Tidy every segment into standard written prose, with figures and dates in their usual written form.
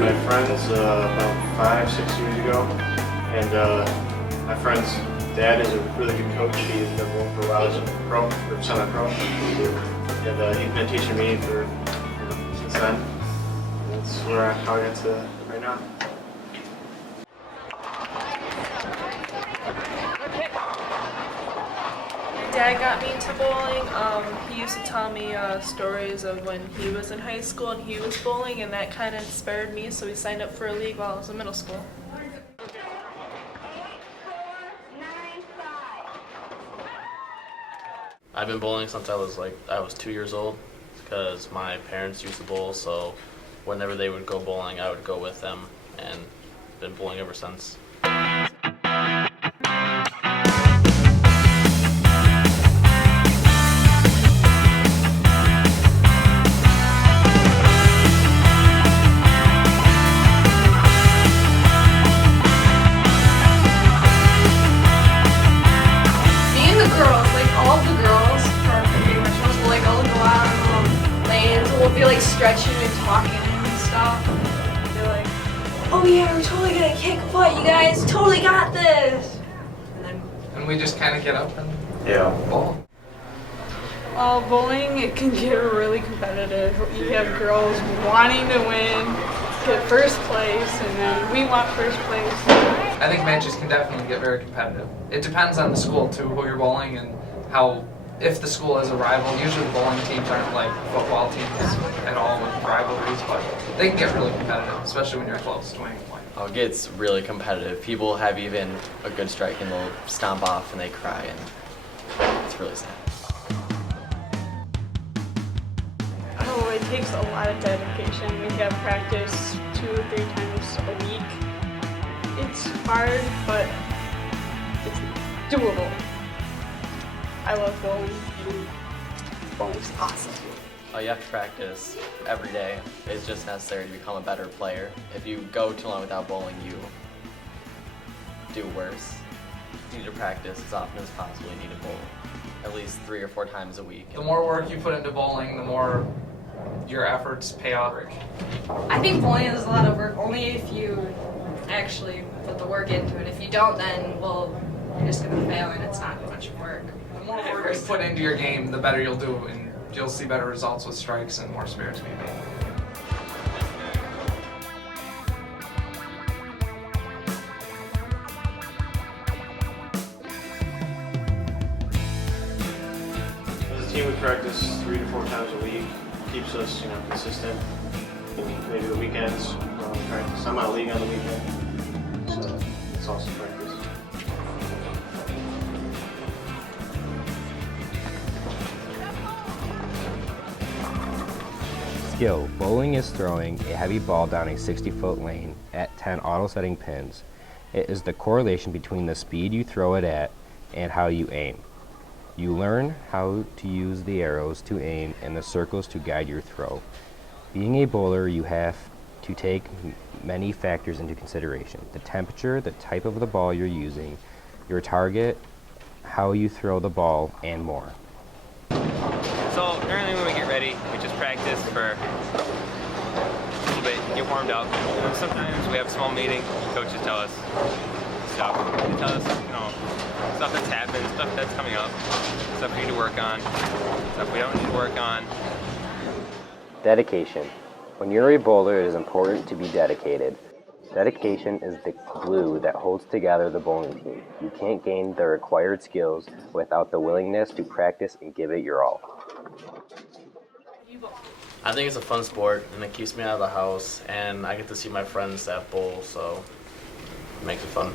with my friends about 5-6 years ago, and my friend's dad is a really good coach. He's been going for a while. He's a pro, or semi-pro, and he's been teaching me for since then. And that's how I got to right now. Dad got me into bowling. He used to tell me stories of when he was in high school and he was bowling, and that kind of inspired me, so we signed up for a league while I was in middle school. I've been bowling since I was 2 years old because my parents used to bowl, so whenever they would go bowling, I would go with them, and been bowling ever since. We'll be like stretching and talking and stuff. They're like, oh yeah, we're totally gonna kick butt, you guys totally got this. And we just kind of get up and bowl. Bowling, it can get really competitive. You have girls wanting to win, get first place, and then we want first place. I think matches can definitely get very competitive. It depends on the school too, who you're bowling and how. If the school is a rival, usually the bowling teams aren't like football teams at all with rivalries, but they can get really competitive, especially when you're close to winning a point. Oh, it gets really competitive. People have even a good strike and they'll stomp off and they cry, and it's really sad. Oh, it takes a lot of dedication. We have practice 2 or 3 times a week. It's hard, but it's doable. I love bowling. Bowling's awesome. Oh, you have to practice every day. It's just necessary to become a better player. If you go too long without bowling, you do worse. You need to practice as often as possible. You need to bowl at least 3 or 4 times a week. The more work you put into bowling, the more your efforts pay off. I think bowling is a lot of work only if you actually put the work into it. If you don't, then, well, you're just going to fail and it's not much work. The more work you put into your game, the better you'll do, and you'll see better results with strikes and more spirits being made. As a team, we practice 3 to 4 times a week. Keeps us, consistent. Maybe the weekends, practice. I'm out of league on the weekend, so it's also practice. Skill. Bowling is throwing a heavy ball down a 60-foot lane at 10 auto-setting pins. It is the correlation between the speed you throw it at and how you aim. You learn how to use the arrows to aim and the circles to guide your throw. Being a bowler, you have to take many factors into consideration. The temperature, the type of the ball you're using, your target, how you throw the ball, and more. So normally when we get ready, we just practice for a little bit, get warmed up. And sometimes we have a small meeting, coaches tell us stuff. They tell us, stuff that's happened, stuff that's coming up, stuff we need to work on, stuff we don't need to work on. Dedication. When you're a bowler, it is important to be dedicated. Dedication is the glue that holds together the bowling team. You can't gain the required skills without the willingness to practice and give it your all. I think it's a fun sport, and it keeps me out of the house, and I get to see my friends that bowl, so it makes it fun.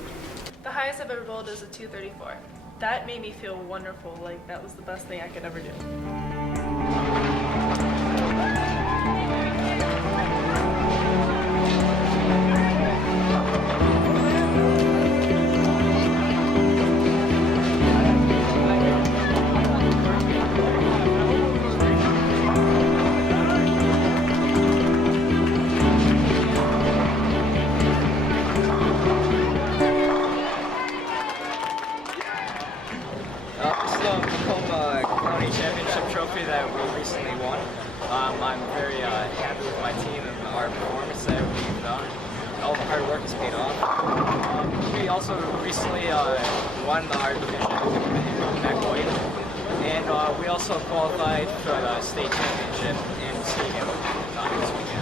The highest I've ever bowled is a 234. That made me feel wonderful, like that was the best thing I could ever do. This is the Tacoma County Championship trophy that we recently won. I'm very happy with my team and our performance that we've done. All the hard work has paid off. We also recently won our division at Boyd, and we also qualified for the state championship in the stadium this weekend.